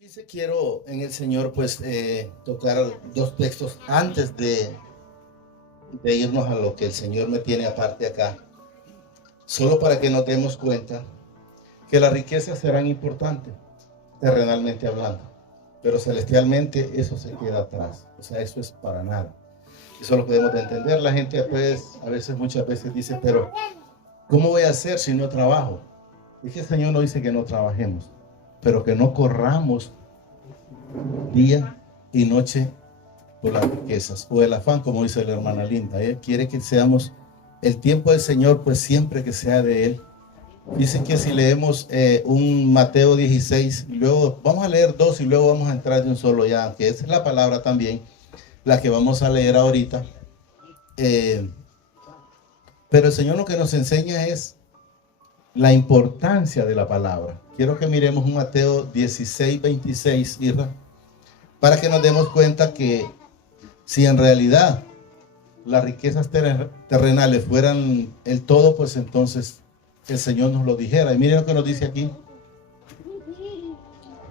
Dice, quiero en el Señor pues tocar dos textos antes de irnos a lo que el Señor me tiene aparte acá, solo para que nos demos cuenta que las riquezas serán importantes, terrenalmente hablando, pero celestialmente eso se queda atrás, o sea, eso es para nada. Eso lo podemos de entender. La gente pues, muchas veces dice, pero ¿cómo voy a hacer si no trabajo? Es que el Señor no dice que no trabajemos, pero que no corramos día y noche por las riquezas o el afán, como dice la hermana Linda. Él quiere que seamos el tiempo del Señor, pues siempre que sea de Él. Dice que si leemos un Mateo 16, luego vamos a leer dos y luego vamos a entrar de un solo ya, aunque esa es la palabra también, la que vamos a leer ahorita. Pero el Señor lo que nos enseña es la importancia de la palabra. Quiero que miremos un Mateo 16, 26, Irra, para que nos demos cuenta que si en realidad las riquezas terrenales fueran el todo, pues entonces el Señor nos lo dijera. Y miren lo que nos dice aquí.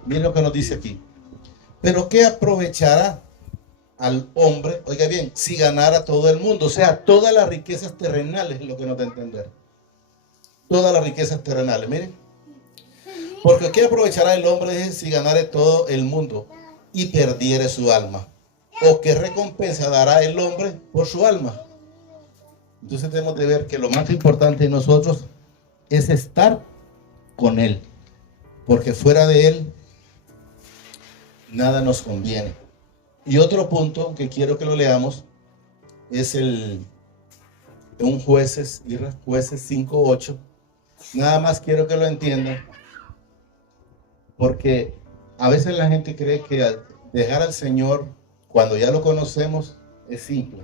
Miren lo que nos dice aquí. Pero ¿qué aprovechará al hombre, oiga bien, si ganara todo el mundo? O sea, todas las riquezas terrenales es lo que nos da a entender. Todas las riquezas terrenales, miren. Porque ¿qué aprovechará el hombre si ganare todo el mundo y perdiere su alma? ¿O qué recompensa dará el hombre por su alma? Entonces tenemos de ver que lo más importante de nosotros es estar con Él, porque fuera de Él nada nos conviene. Y otro punto que quiero que lo leamos es un Jueces 5:8. Nada más quiero que lo entiendan, porque a veces la gente cree que dejar al Señor cuando ya lo conocemos es simple,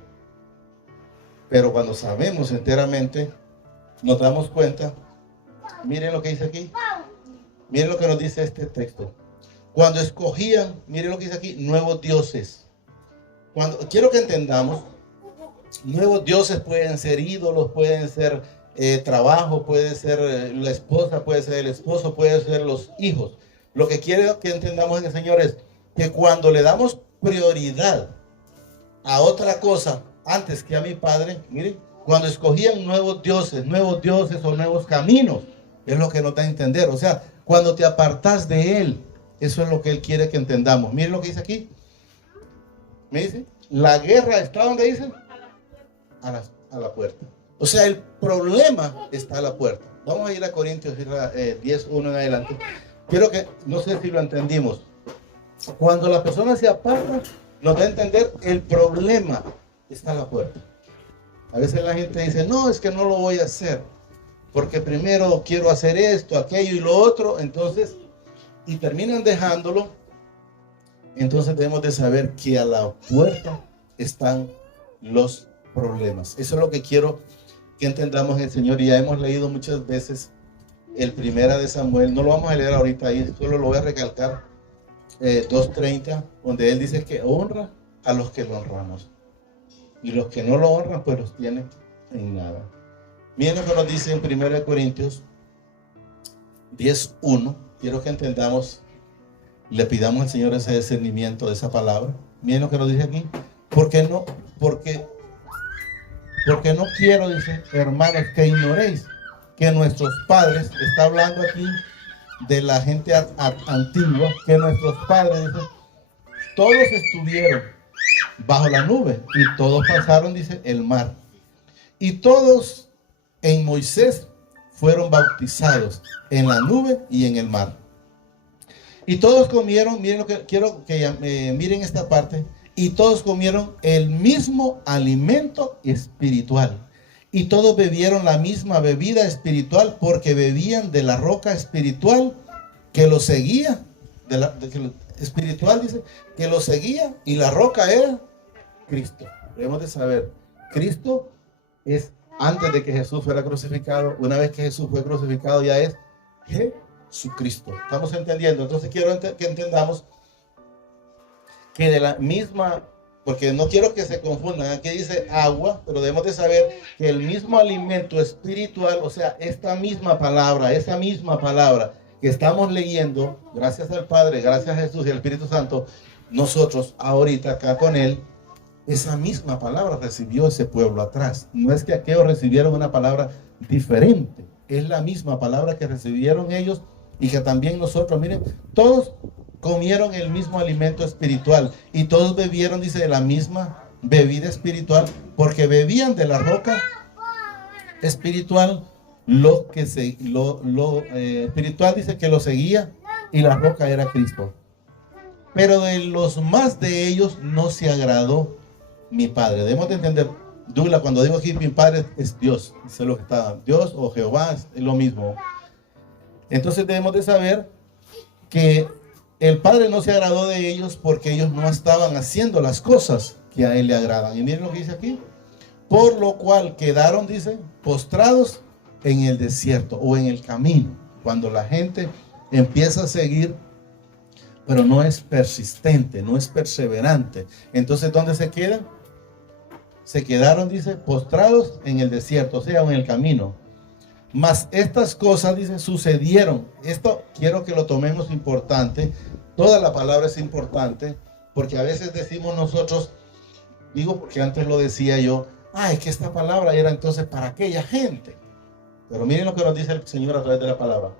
pero cuando sabemos enteramente nos damos cuenta. Miren lo que dice aquí, miren lo que nos dice este texto. Cuando escogían, miren lo que dice aquí, nuevos dioses. Quiero que entendamos, nuevos dioses pueden ser ídolos, pueden ser trabajo, puede ser la esposa, puede ser el esposo, puede ser los hijos. Lo que quiero que entendamos en el Señor es que cuando le damos prioridad a otra cosa antes que a mi Padre, miren, cuando escogían nuevos dioses o nuevos caminos, es lo que nos da a entender. O sea, cuando te apartas de Él, eso es lo que Él quiere que entendamos. Miren lo que dice aquí. Me dice, la guerra está donde dice, a la puerta. O sea, el problema está a la puerta. Vamos a ir a Corintios 10:1 en adelante. Quiero que, no sé si lo entendimos. Cuando la persona se aparta, nos da a entender el problema está a la puerta. A veces la gente dice, no, es que no lo voy a hacer, porque primero quiero hacer esto, aquello y lo otro, entonces, y terminan dejándolo. Entonces debemos de saber que a la puerta están los problemas. Eso es lo que quiero que entendamos el Señor. Y ya hemos leído muchas veces el 1 de Samuel, no lo vamos a leer ahorita ahí, solo lo voy a recalcar, 2:30, donde él dice que honra a los que lo honramos, y los que no lo honran pues los tiene en nada. Miren lo que nos dice en 1 Corintios 10:1. Quiero que entendamos, le pidamos al Señor ese discernimiento de esa palabra. Miren lo que nos dice aquí. Porque no quiero, dice, hermanos, que ignoréis que nuestros padres, está hablando aquí de la gente antigua, que nuestros padres, dice, todos estuvieron bajo la nube y todos pasaron, dice, el mar. Y todos en Moisés fueron bautizados en la nube y en el mar. Y todos comieron, miren lo que quiero que miren esta parte, y todos comieron el mismo alimento espiritual. Y todos bebieron la misma bebida espiritual, porque bebían de la roca espiritual que los seguía, espiritual dice, que los seguía, y la roca era Cristo. Debemos de saber, Cristo es antes de que Jesús fuera crucificado. Una vez que Jesús fue crucificado, ya es Jesucristo. ¿Estamos entendiendo? Entonces quiero que entendamos que de la misma, porque no quiero que se confundan, aquí dice agua, pero debemos de saber que el mismo alimento espiritual, o sea, esa misma palabra que estamos leyendo, gracias al Padre, gracias a Jesús y al Espíritu Santo, nosotros ahorita acá con Él, esa misma palabra recibió ese pueblo atrás. No es que aquellos recibieron una palabra diferente, es la misma palabra que recibieron ellos y que también nosotros, miren, todos comieron el mismo alimento espiritual y todos bebieron, dice, de la misma bebida espiritual, porque bebían de la roca espiritual. Lo espiritual dice que lo seguía y la roca era Cristo. Pero de los más de ellos no se agradó mi Padre. Debemos de entender, Douglas, cuando digo aquí mi Padre es Dios, es lo que está, Dios o Jehová es lo mismo. Entonces debemos de saber que el Padre no se agradó de ellos porque ellos no estaban haciendo las cosas que a Él le agradan. Y miren lo que dice aquí. Por lo cual quedaron, dice, postrados en el desierto o en el camino. Cuando la gente empieza a seguir, pero no es persistente, no es perseverante. Entonces, ¿dónde se quedan? Se quedaron, dice, postrados en el desierto, o sea, en el camino. Mas estas cosas, dice, sucedieron. Esto quiero que lo tomemos importante. Toda la palabra es importante, porque a veces decimos nosotros, digo porque antes lo decía yo, es que esta palabra era entonces para aquella gente. Pero miren lo que nos dice el Señor a través de la palabra.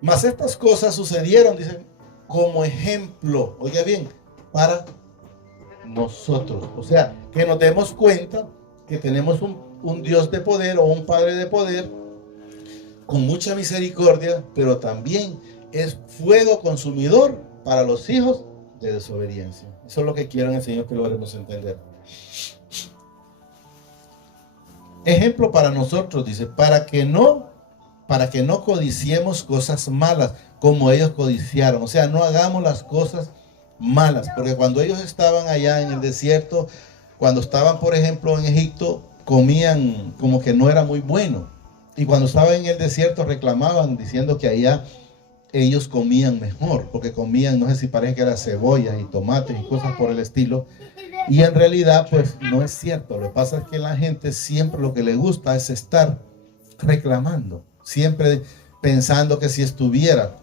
Mas estas cosas sucedieron, dice, como ejemplo, oiga bien, para nosotros. O sea, que nos demos cuenta que tenemos un Dios de poder o un Padre de poder con mucha misericordia, pero también es fuego consumidor para los hijos de desobediencia. Eso es lo que quiero en el Señor que logremos entender. Ejemplo para nosotros, dice, para que no codiciemos cosas malas como ellos codiciaron. O sea, no hagamos las cosas malas, porque cuando ellos estaban allá en el desierto, cuando estaban, por ejemplo, en Egipto, comían como que no era muy bueno. Y cuando estaban en el desierto reclamaban diciendo que allá ellos comían mejor, porque comían, no sé si parece que era cebollas y tomates y cosas por el estilo. Y en realidad, pues no es cierto. Lo que pasa es que la gente siempre lo que le gusta es estar reclamando, siempre pensando que si estuviera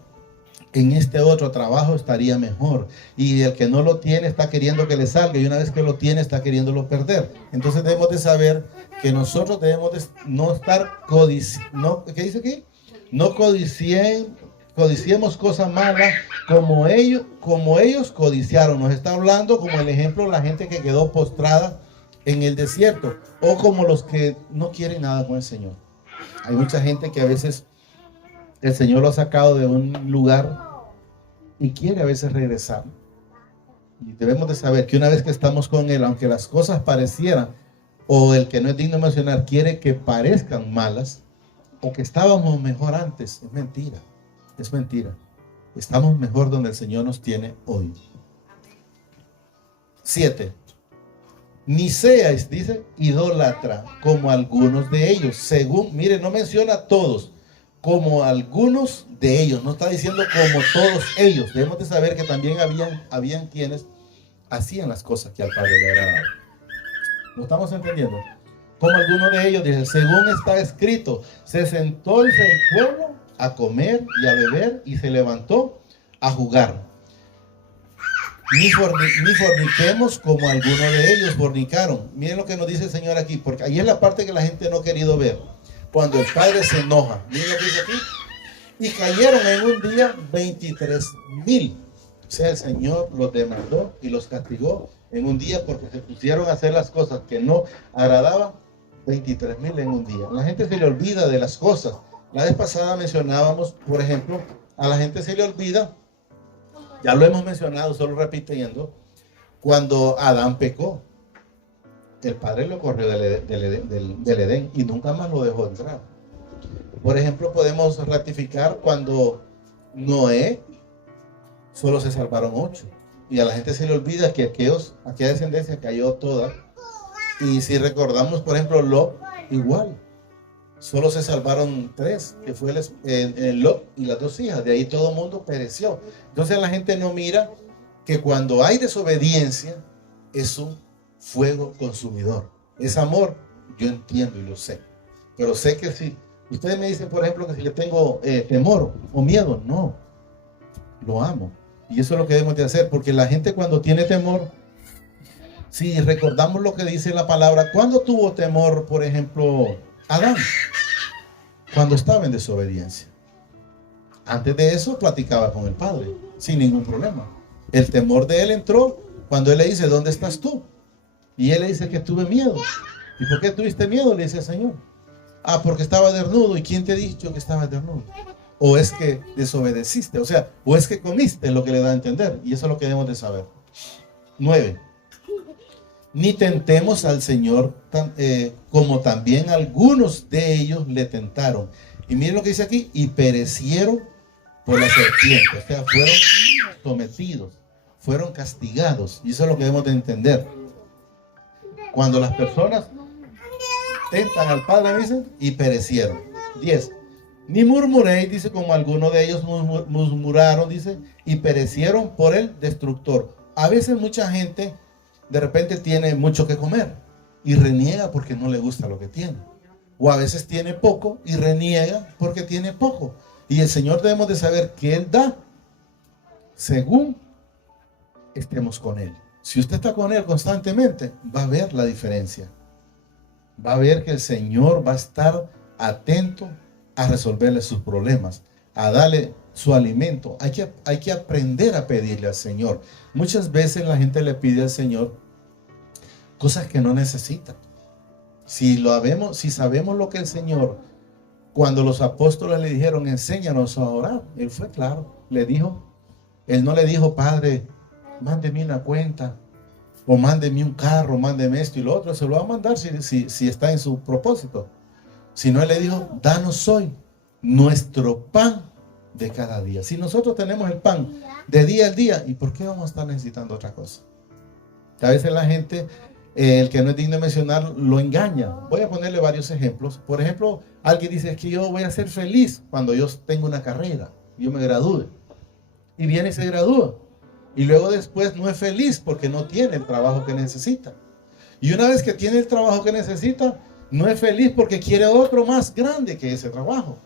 en este otro trabajo estaría mejor. Y el que no lo tiene está queriendo que le salga, y una vez que lo tiene está queriéndolo perder. Entonces debemos de saber que nosotros debemos de no estar codiciando, ¿qué dice aquí? No codiciemos cosas malas como ellos codiciaron. Nos está hablando como el ejemplo la gente que quedó postrada en el desierto, o como los que no quieren nada con el Señor. Hay mucha gente que a veces el Señor lo ha sacado de un lugar y quiere a veces regresar. Y debemos de saber que una vez que estamos con Él, aunque las cosas parecieran, o el que no es digno de mencionar quiere que parezcan malas, o que estábamos mejor antes, es mentira. Es mentira. Estamos mejor donde el Señor nos tiene hoy. 7. Ni seáis, dice, idólatra, como algunos de ellos. Según, mire, no menciona a todos, como algunos de ellos. No está diciendo como todos ellos. Debemos de saber que también habían quienes hacían las cosas que al Padre le agradaban. ¿Lo estamos entendiendo? Como algunos de ellos, dice, según está escrito, se sentó el pueblo a comer y a beber y se levantó a jugar. Ni forniquemos como algunos de ellos fornicaron. Miren lo que nos dice el Señor aquí, porque ahí es la parte que la gente no ha querido ver. Cuando el Padre se enoja, miren lo que dice aquí. Y cayeron en un día 23,000. O sea, el Señor los demandó y los castigó en un día porque se pusieron a hacer las cosas que no agradaban. 23,000 en un día. La gente se le olvida de las cosas. La vez pasada mencionábamos, por ejemplo, a la gente se le olvida, ya lo hemos mencionado, solo repitiendo, cuando Adán pecó, el Padre lo corrió del Edén y nunca más lo dejó entrar. Por ejemplo, podemos ratificar cuando Noé solo se salvaron 8 y a la gente se le olvida que aquella descendencia cayó toda. Y si recordamos, por ejemplo, Lot, igual. Solo se salvaron 3, que fue el Lot y las 2 hijas. De ahí todo el mundo pereció. Entonces la gente no mira que cuando hay desobediencia es un fuego consumidor. Es amor, yo entiendo y lo sé. Pero sé que si Ustedes me dicen, por ejemplo, que si le tengo temor o miedo. No, lo amo. Y eso es lo que debemos de hacer, porque la gente cuando tiene temor, si recordamos lo que dice la palabra, ¿cuándo tuvo temor, por ejemplo, Adán? Cuando estaba en desobediencia. Antes de eso platicaba con el Padre, sin ningún problema. El temor de él entró cuando él le dice, ¿dónde estás tú? Y él le dice que tuve miedo. ¿Y por qué tuviste miedo? Le dice el Señor. Ah, porque estaba desnudo. ¿Y quién te ha dicho que estabas desnudo? O es que desobedeciste, o sea, o es que comiste, lo que le da a entender. Y eso es lo que debemos de saber. 9. Ni tentemos al Señor como también algunos de ellos le tentaron. Y miren lo que dice aquí, y perecieron por la serpiente. O sea, fueron sometidos, fueron castigados. Y eso es lo que debemos de entender. Cuando las personas tentan al Padre, dicen, y perecieron. 10. Ni murmuréis, dice, como algunos de ellos murmuraron, dice, y perecieron por el destructor. A veces mucha gente de repente tiene mucho que comer y reniega porque no le gusta lo que tiene. O a veces tiene poco y reniega porque tiene poco. Y el Señor debemos de saber que Él da según estemos con Él. Si usted está con Él constantemente, va a ver la diferencia. Va a ver que el Señor va a estar atento a resolverle sus problemas, a darle su alimento. Hay que aprender a pedirle al Señor. Muchas veces la gente le pide al Señor cosas que no necesita. Si sabemos lo que el Señor, cuando los apóstoles le dijeron, enséñanos a orar, Él fue claro, le dijo, Él no le dijo, Padre, mándeme una cuenta, o mándeme un carro, mándeme esto y lo otro, se lo va a mandar si está en su propósito. Sino Él le dijo, danos hoy nuestro pan de cada día. Si nosotros tenemos el pan de día al día, ¿y por qué vamos a estar necesitando otra cosa? A veces la gente, el que no es digno de mencionar, lo engaña. Voy a ponerle varios ejemplos. Por ejemplo, alguien dice, es que yo voy a ser feliz cuando yo tenga una carrera, yo me gradúe. Y viene y se gradúa. Y luego después no es feliz porque no tiene el trabajo que necesita. Y una vez que tiene el trabajo que necesita, no es feliz porque quiere otro más grande que ese trabajo.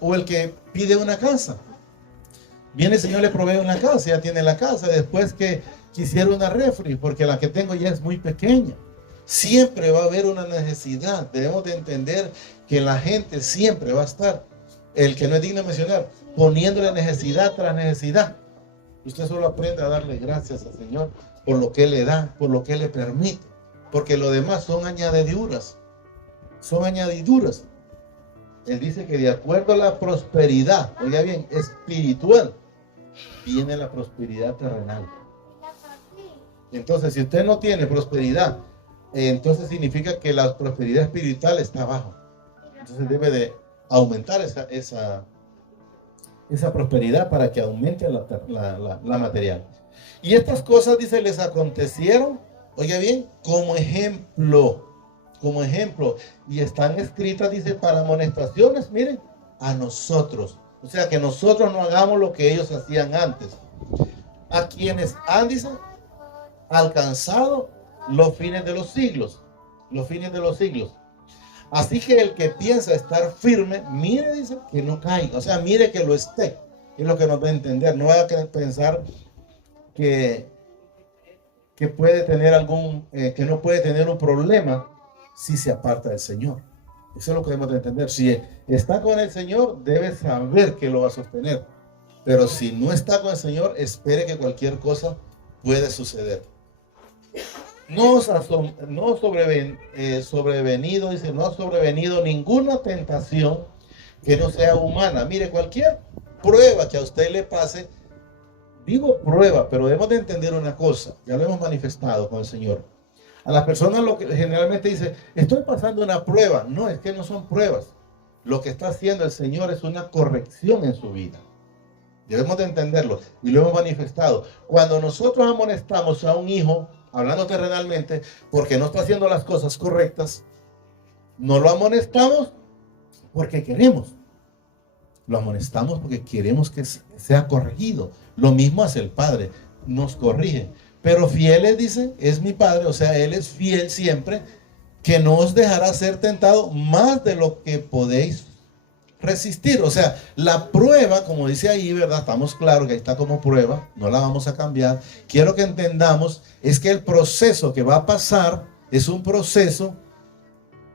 O el que pide una casa. Viene el Señor, le provee una casa, ya tiene la casa. Después que quisiera una refri, porque la que tengo ya es muy pequeña. Siempre va a haber una necesidad. Debemos de entender que la gente siempre va a estar, el que no es digno de mencionar, poniéndole necesidad tras necesidad. Usted solo aprende a darle gracias al Señor por lo que Él le da, por lo que Él le permite. Porque lo demás son añadiduras. Son añadiduras. Él dice que de acuerdo a la prosperidad, oiga bien, espiritual, viene la prosperidad terrenal. Entonces, si usted no tiene prosperidad, entonces significa que la prosperidad espiritual está abajo. Entonces debe de aumentar esa prosperidad para que aumente la material. Y estas cosas, dice, les acontecieron, oiga bien, como ejemplo, y están escritas, dice, para amonestaciones, miren, a nosotros. O sea, que nosotros no hagamos lo que ellos hacían antes. A quienes han, dice, alcanzado los fines de los siglos. Los fines de los siglos. Así que el que piensa estar firme, mire, dice, que no caiga. O sea, mire que lo esté. Es lo que nos va a entender. No vaya a pensar que puede tener que no puede tener un problema si se aparta del Señor. Eso es lo que debemos de entender. Si está con el Señor, debe saber que lo va a sostener. Pero si no está con el Señor, espere que cualquier cosa puede suceder. No ha sobrevenido ninguna tentación que no sea humana. Mire, cualquier prueba que a usted le pase, digo prueba, pero debemos de entender una cosa, ya lo hemos manifestado con el Señor. A las personas lo que generalmente dice, estoy pasando una prueba. No, es que no son pruebas. Lo que está haciendo el Señor es una corrección en su vida. Debemos de entenderlo y lo hemos manifestado. Cuando nosotros amonestamos a un hijo, hablando terrenalmente, porque no está haciendo las cosas correctas, no lo amonestamos porque queremos. Lo amonestamos porque queremos que sea corregido. Lo mismo hace el Padre, nos corrige. Pero fieles, dice, es mi Padre, o sea, Él es fiel siempre, que no os dejará ser tentado más de lo que podéis resistir. O sea, la prueba, como dice ahí, ¿verdad? Estamos claros que ahí está como prueba, no la vamos a cambiar. Quiero que entendamos es que el proceso que va a pasar es un proceso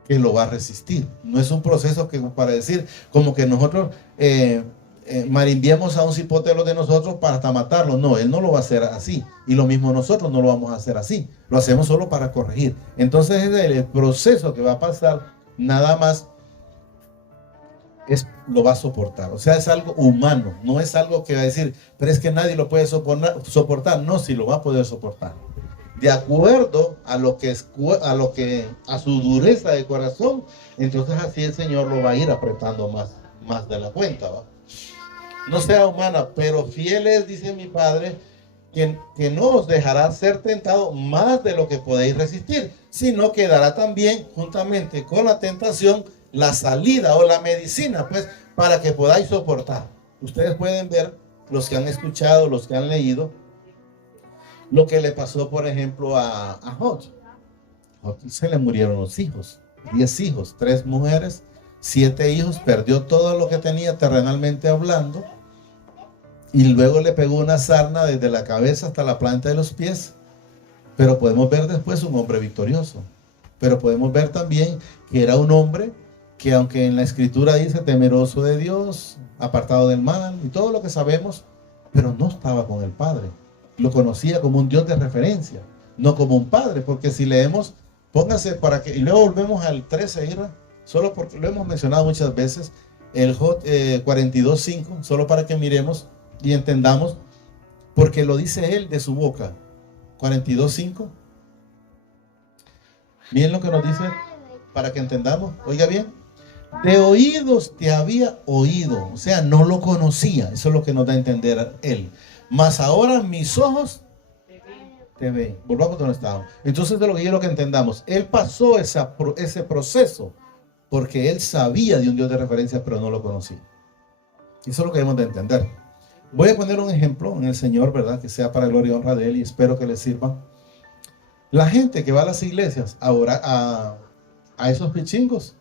que lo va a resistir. No es un proceso que para decir como que nosotros marimbiemos a un cipote de nosotros para hasta matarlo. No, él no lo va a hacer así. Y lo mismo nosotros no lo vamos a hacer así. Lo hacemos solo para corregir. Entonces el proceso que va a pasar nada más lo va a soportar. O sea, es algo humano. No es algo que va a decir, pero es que nadie lo puede soportar. No, sí lo va a poder soportar. De acuerdo a a su dureza de corazón, entonces así el Señor lo va a ir apretando más de la cuenta, ¿va? No sea humana, pero fiel es, dice mi Padre, que no os dejará ser tentado más de lo que podéis resistir, sino que dará también, juntamente con la tentación, la salida o la medicina, pues, para que podáis soportar. Ustedes pueden ver, los que han escuchado, los que han leído, lo que le pasó, por ejemplo, a Job. Job se le murieron los hijos, 10 hijos, 3 mujeres, 7 hijos, perdió todo lo que tenía terrenalmente hablando, y luego le pegó una sarna desde la cabeza hasta la planta de los pies. Pero podemos ver después un hombre victorioso. Pero podemos ver también que era un hombre que, aunque en la escritura dice temeroso de Dios, apartado del mal y todo lo que sabemos, pero no estaba con el Padre. Lo conocía como un Dios de referencia, no como un padre, porque si leemos, póngase para que, y luego volvemos al 13, Ira, solo porque lo hemos mencionado muchas veces, el Job 42:5, solo para que miremos y entendamos, porque lo dice él de su boca. 42:5. Miren lo que nos dice, para que entendamos, oiga bien, de oídos te había oído, o sea, no lo conocía, eso es lo que nos da a entender él. Mas ahora mis ojos te ven. Volvamos donde estábamos. Entonces, de lo que quiero que entendamos, él pasó ese proceso porque él sabía de un Dios de referencia, pero no lo conocía. Eso es lo que debemos de entender. Voy a poner un ejemplo en el Señor, ¿verdad? Que sea para gloria y honra de él, y espero que le sirva. La gente que va a las iglesias ahora a esos pichingos,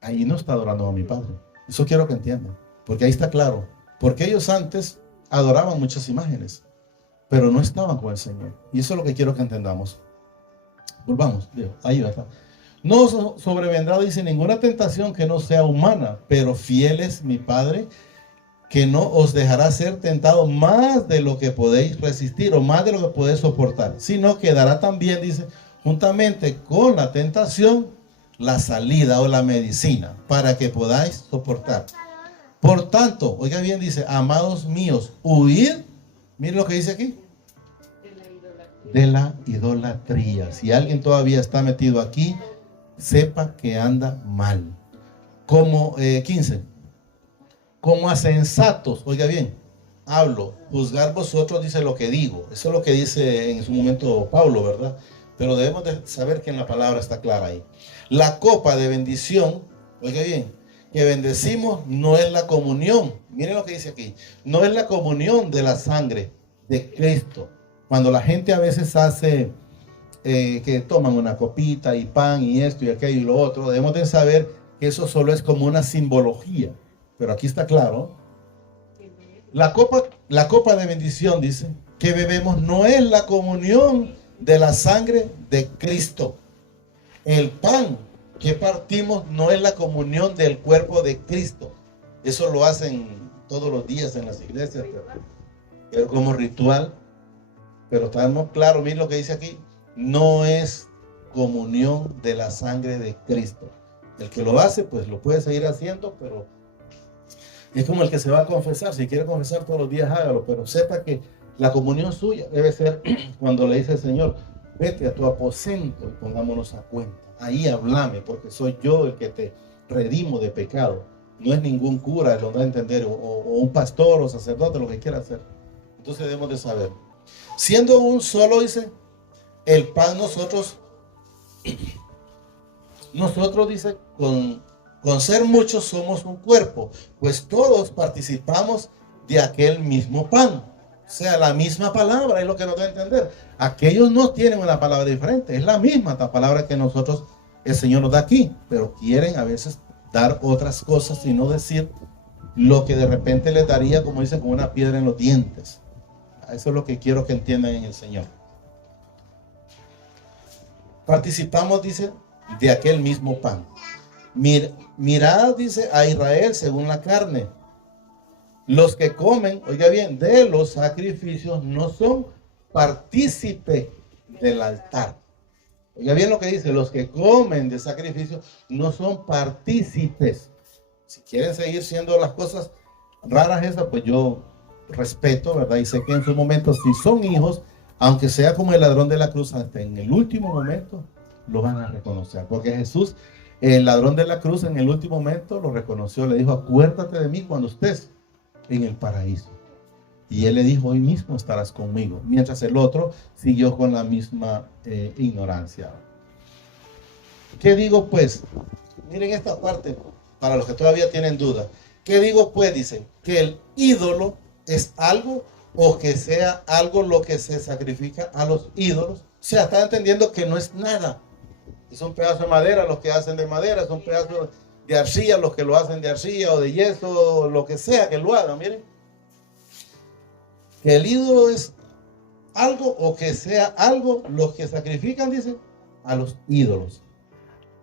ahí no está adorando a mi Padre. Eso quiero que entiendan, porque ahí está claro. Porque ellos antes adoraban muchas imágenes, pero no estaban con el Señor. Y eso es lo que quiero que entendamos. Volvamos, ahí está. No sobrevendrá, dice, ninguna tentación que no sea humana, pero fiel es mi Padre, que no os dejará ser tentado más de lo que podéis resistir o más de lo que podéis soportar, sino que dará también, dice, juntamente con la tentación, la salida o la medicina, para que podáis soportar. Por tanto, oiga bien, dice, amados míos, huid, miren lo que dice aquí, de la idolatría. Si alguien todavía está metido aquí, sepa que anda mal. Como 15, como a sensatos, oiga bien, hablo, juzgar vosotros, dice lo que digo. Eso es lo que dice en su momento Pablo, ¿verdad? Pero debemos de saber que en la palabra está clara ahí. La copa de bendición, oiga bien, que bendecimos no es la comunión. Miren lo que dice aquí. No es la comunión de la sangre de Cristo. Cuando la gente a veces hace que toman una copita y pan y esto y aquello y lo otro, debemos de saber que eso solo es como una simbología. Pero aquí está claro. La copa de bendición, dice, que bebemos no es la comunión de la sangre de Cristo. El pan que partimos no es la comunión del cuerpo de Cristo. Eso lo hacen todos los días en las iglesias, pero como ritual. Pero estamos claros, miren lo que dice aquí, no es comunión de la sangre de Cristo. El que lo hace, pues lo puede seguir haciendo, pero es como el que se va a confesar. Si quiere confesar todos los días, hágalo, pero sepa que la comunión suya debe ser cuando le dice el Señor, vete a tu aposento y pongámonos a cuenta. Ahí háblame, porque soy yo el que te redimo de pecado. No es ningún cura, lo da a entender, o un pastor o sacerdote, lo que quiera hacer. Entonces debemos de saber. Siendo un solo, dice, el pan nosotros, dice, con ser muchos somos un cuerpo, pues todos participamos de aquel mismo pan. O sea, la misma palabra es lo que nos da a entender. Aquellos no tienen una palabra diferente, es la misma palabra que nosotros, el Señor nos da aquí, pero quieren a veces dar otras cosas, sino decir lo que de repente les daría, como dice, como una piedra en los dientes. Eso es lo que quiero que entiendan en el Señor. Participamos, dice, de aquel mismo pan. Mirad, dice, a Israel según la carne. Los que comen, oiga bien, de los sacrificios no son partícipes del altar. Oiga bien lo que dice, los que comen de sacrificios no son partícipes. Si quieren seguir siendo las cosas raras esas, pues yo respeto, ¿verdad? Y sé que en su momento, si son hijos, aunque sea como el ladrón de la cruz, hasta en el último momento lo van a reconocer. Porque Jesús, el ladrón de la cruz, en el último momento lo reconoció, le dijo, acuérdate de mí cuando estés en el paraíso. Y él le dijo, hoy mismo estarás conmigo. Mientras el otro siguió con la misma ignorancia. ¿Qué digo pues? Miren esta parte, para los que todavía tienen dudas. ¿Qué digo pues? Dice, que el ídolo es algo o que sea algo lo que se sacrifica a los ídolos. O sea, está entendiendo que no es nada. Es un pedazo de madera los que hacen de madera, es un pedazo de arcilla los que lo hacen de arcilla o de yeso, lo que sea que lo hagan, miren. Que el ídolo es algo o que sea algo los que sacrifican, dice, a los ídolos.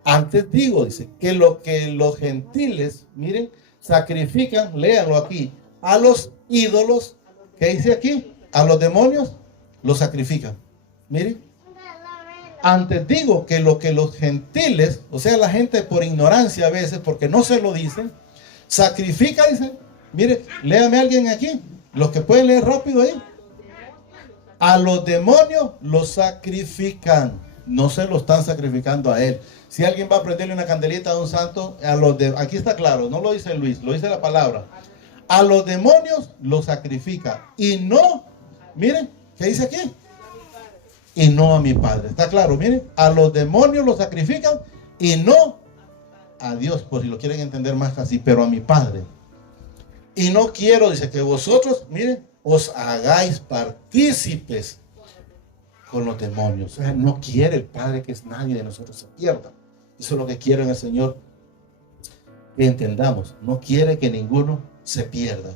Antes digo, dice, que lo que los gentiles, miren, sacrifican, léanlo aquí, a los ídolos, ¿qué dice aquí? A los demonios, los sacrifican. Miren. Antes digo que lo que los gentiles, o sea, la gente por ignorancia a veces, porque no se lo dicen, sacrifica, dice, mire, léame a alguien aquí, los que pueden leer rápido ahí. A los demonios los sacrifican, no se lo están sacrificando a él. Si alguien va a prenderle una candelita a un santo, aquí está claro, no lo dice Luis, lo dice la palabra. A los demonios los sacrifica y no, miren, ¿qué dice aquí? Y no a mi Padre. Está claro, miren, a los demonios los sacrifican y no a Dios, por si lo quieren entender más así, pero a mi Padre. Y no quiero, dice, que vosotros, miren, os hagáis partícipes con los demonios. O sea, no quiere el Padre que nadie de nosotros se pierda. Eso es lo que quiere el Señor que entendamos. No quiere que ninguno se pierda.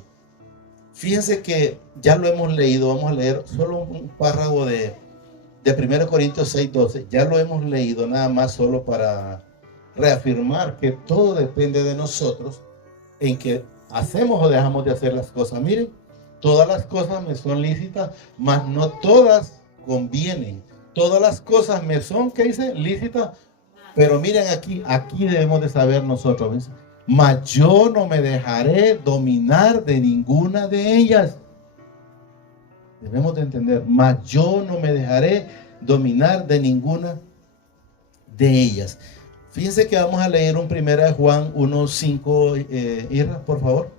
Fíjense que ya lo hemos leído, vamos a leer solo un párrafo de 1 Corintios 6:12. Ya lo hemos leído nada más solo para reafirmar que todo depende de nosotros en que hacemos o dejamos de hacer las cosas. Miren, todas las cosas me son lícitas, mas no todas convienen. Todas las cosas me son, ¿qué dice? Lícitas. Pero miren aquí debemos de saber nosotros, ¿ves? Mas yo no me dejaré dominar de ninguna de ellas. Debemos de entender, mas yo no me dejaré dominar de ninguna de ellas. Fíjense que vamos a leer un 1 Juan 1:5, Irra, por favor.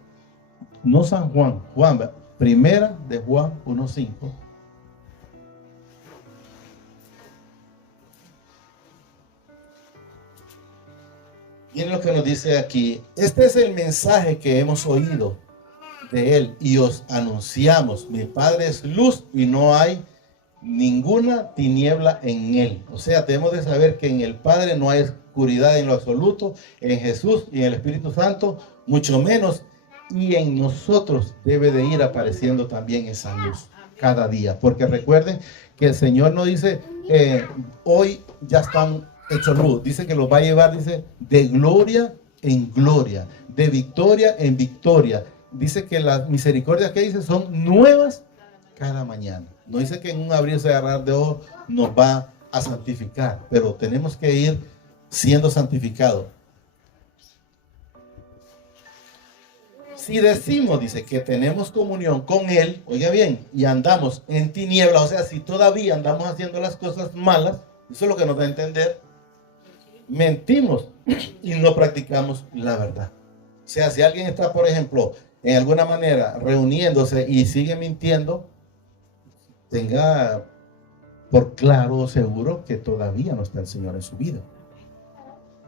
No San Juan, Juan, primera de Juan 1:5. Miren lo que nos dice aquí. Este es el mensaje que hemos oído de él y os anunciamos. Mi Padre es luz y no hay ninguna tiniebla en él. O sea, debemos de saber que en el Padre no hay oscuridad en lo absoluto, en Jesús y en el Espíritu Santo, mucho menos, y en nosotros debe de ir apareciendo también esa luz cada día. Porque recuerden que el Señor no dice, hoy ya están hechos luz, dice que los va a llevar, dice, de gloria en gloria, de victoria en victoria. Dice que las misericordias que dice son nuevas cada mañana. No dice que en un abrir y cerrar de ojos nos va a santificar, pero tenemos que ir siendo santificados. Si decimos, dice, que tenemos comunión con Él, oiga bien, y andamos en tinieblas, o sea, si todavía andamos haciendo las cosas malas, eso es lo que nos da a entender, mentimos y no practicamos la verdad. O sea, si alguien está, por ejemplo, en alguna manera reuniéndose y sigue mintiendo, tenga por claro o seguro que todavía no está el Señor en su vida.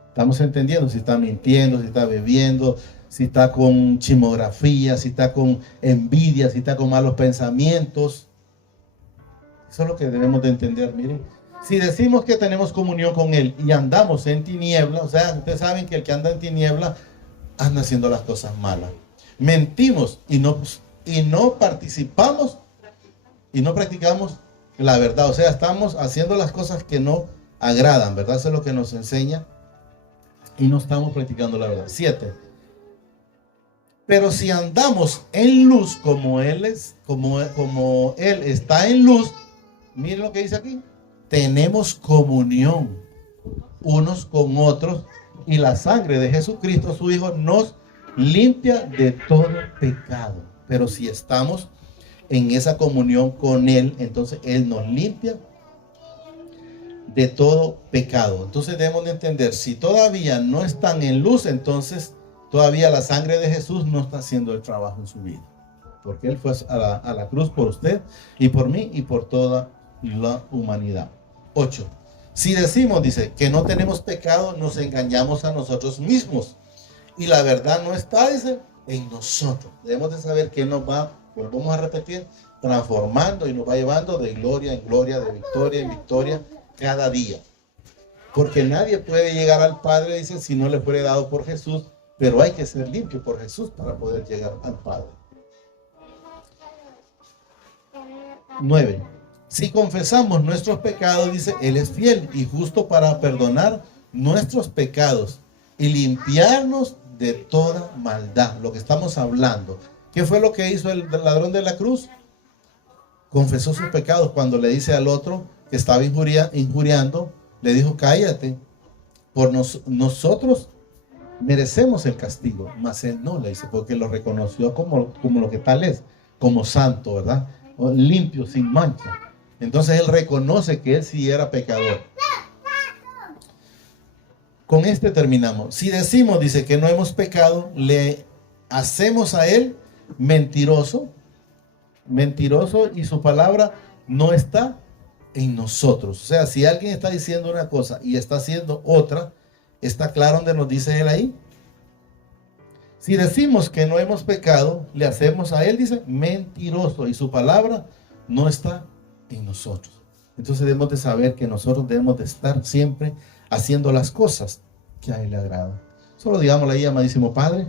Estamos entendiendo si está mintiendo, si está bebiendo, si está con chismografía, si está con envidia, si está con malos pensamientos. Eso es lo que debemos de entender. Miren, Si decimos que tenemos comunión con Él y andamos en tiniebla, o sea, ustedes saben que el que anda en tiniebla anda haciendo las cosas malas. Mentimos y no participamos y no practicamos la verdad. O sea, estamos haciendo las cosas que no agradan, ¿verdad? Eso es lo que nos enseña y no estamos practicando la verdad. 7. Pero si andamos en luz como Él está en luz, miren lo que dice aquí. Tenemos comunión unos con otros y la sangre de Jesucristo, su Hijo, nos limpia de todo pecado. Pero si estamos en esa comunión con Él, entonces Él nos limpia de todo pecado. Entonces debemos de entender, si todavía no están en luz, entonces todavía la sangre de Jesús no está haciendo el trabajo en su vida. Porque Él fue a la cruz por usted y por mí y por toda la humanidad. 8. Si decimos, dice, que no tenemos pecado, nos engañamos a nosotros mismos. Y la verdad no está, dice, en nosotros. Debemos de saber que Él nos va, volvemos a repetir, transformando y nos va llevando de gloria en gloria, de victoria en victoria, cada día. Porque nadie puede llegar al Padre, dice, si no le fuere dado por Jesús, pero hay que ser limpio por Jesús para poder llegar al Padre. 9. Si confesamos nuestros pecados, dice, Él es fiel y justo para perdonar nuestros pecados y limpiarnos de toda maldad. Lo que estamos hablando. ¿Qué fue lo que hizo el ladrón de la cruz? Confesó sus pecados cuando le dice al otro que estaba injuriando, le dijo, cállate, por nosotros merecemos el castigo, mas Él no, le dice, porque lo reconoció como lo que tal es, como santo, ¿verdad? Limpio, sin mancha. Entonces Él reconoce que Él sí era pecador. Con este terminamos. Si decimos, dice, que no hemos pecado, le hacemos a Él mentiroso y su palabra no está en nosotros. O sea, si alguien está diciendo una cosa y está haciendo otra, ¿está claro donde nos dice Él ahí? Si decimos que no hemos pecado, le hacemos a Él, dice, mentiroso y su palabra no está en nosotros. Entonces debemos de saber que nosotros debemos de estar siempre haciendo las cosas que a Él le agradan. Solo digámosle ahí, amadísimo Padre,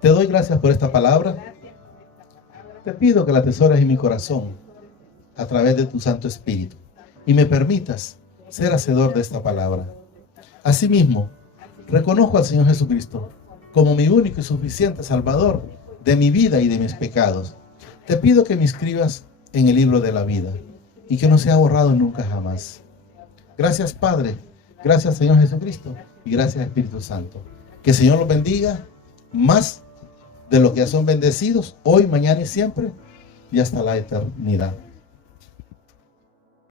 te doy gracias por esta palabra. Te pido que la atesores en mi corazón a través de tu Santo Espíritu y me permitas ser hacedor de esta palabra. Asimismo, reconozco al Señor Jesucristo como mi único y suficiente Salvador de mi vida y de mis pecados. Te pido que me inscribas en el libro de la vida y que no sea borrado nunca jamás. Gracias, Padre. Gracias, Señor Jesucristo. Y gracias, Espíritu Santo. Que el Señor los bendiga más de lo que ya son bendecidos hoy, mañana y siempre y hasta la eternidad.